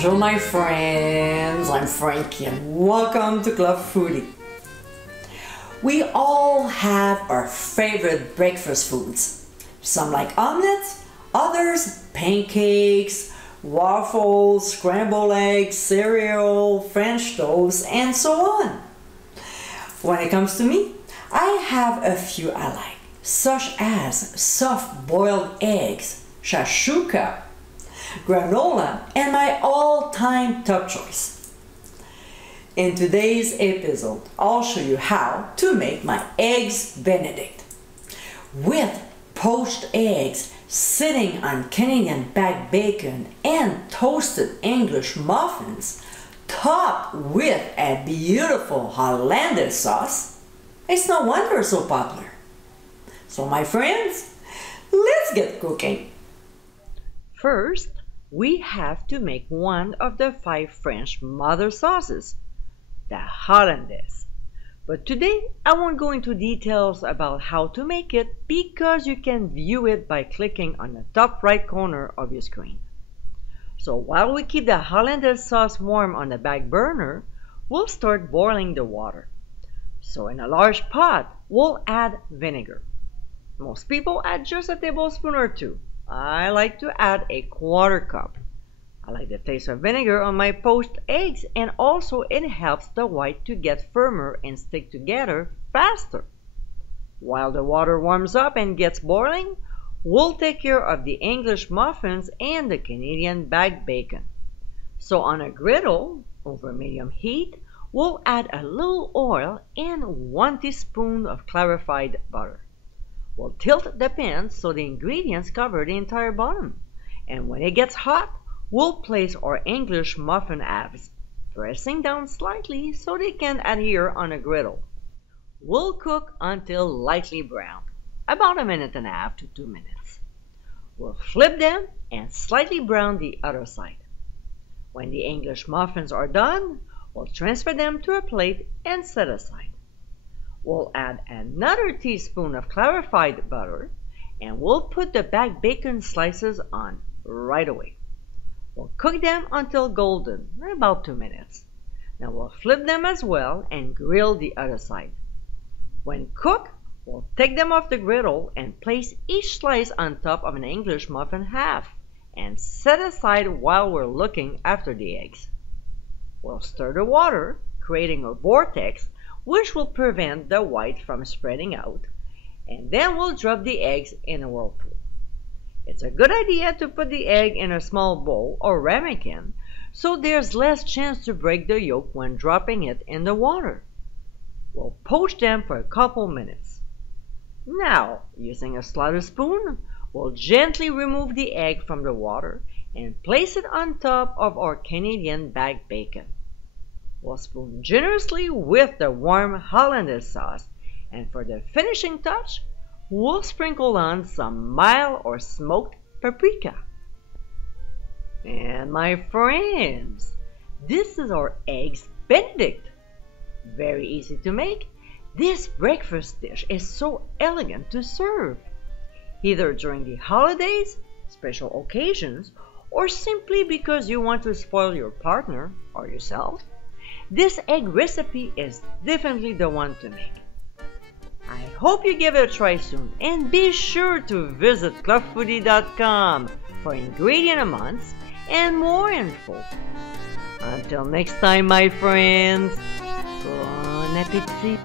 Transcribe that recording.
Bonjour my friends, I'm Frankie and welcome to Club Foodie. We all have our favorite breakfast foods. Some like omelets, others pancakes, waffles, scrambled eggs, cereal, French toast, and so on. When it comes to me, I have a few I like, such as soft boiled eggs, shakshuka, granola, and my all-time top choice. In today's episode, I'll show you how to make my Eggs Benedict. With poached eggs sitting on Canadian bagged bacon and toasted English muffins, topped with a beautiful Hollandaise sauce, it's no wonder so popular. So my friends, let's get cooking. First, we have to make one of the 5 French mother sauces, the Hollandaise. But today I won't go into details about how to make it because you can view it by clicking on the top right corner of your screen. So while we keep the Hollandaise sauce warm on the back burner, we'll start boiling the water. So in a large pot, we'll add vinegar. Most people add just a tablespoon or 2. I like to add a 1/4 cup. I like the taste of vinegar on my poached eggs, and also it helps the white to get firmer and stick together faster. While the water warms up and gets boiling, we'll take care of the English muffins and the Canadian bagged bacon. So on a griddle, over medium heat, we'll add a little oil and 1 teaspoon of clarified butter. We'll tilt the pan so the ingredients cover the entire bottom. And when it gets hot, we'll place our English muffin halves, pressing down slightly so they can adhere on a griddle. We'll cook until lightly brown, about 1.5 to 2 minutes. We'll flip them and slightly brown the other side. When the English muffins are done, we'll transfer them to a plate and set aside. We'll add another teaspoon of clarified butter, and we'll put the bagged bacon slices on right away. We'll cook them until golden, about 2 minutes. Now we'll flip them as well and grill the other side. When cooked, we'll take them off the griddle and place each slice on top of an English muffin half and set aside while we're looking after the eggs. We'll stir the water, creating a vortex which will prevent the white from spreading out, and then we'll drop the eggs in a whirlpool. It's a good idea to put the egg in a small bowl or ramekin so there's less chance to break the yolk when dropping it in the water. We'll poach them for a couple minutes. Now, using a slaughter spoon, we'll gently remove the egg from the water and place it on top of our Canadian bagged bacon. We'll spoon generously with the warm Hollandaise sauce, and for the finishing touch, we'll sprinkle on some mild or smoked paprika. And my friends, this is our Eggs Benedict. Very easy to make. This breakfast dish is so elegant to serve, either during the holidays, special occasions, or simply because you want to spoil your partner or yourself. This egg recipe is definitely the one to make. I hope you give it a try soon, and be sure to visit clubfoodie.com for ingredient amounts and more info. Until next time, my friends, bon appétit!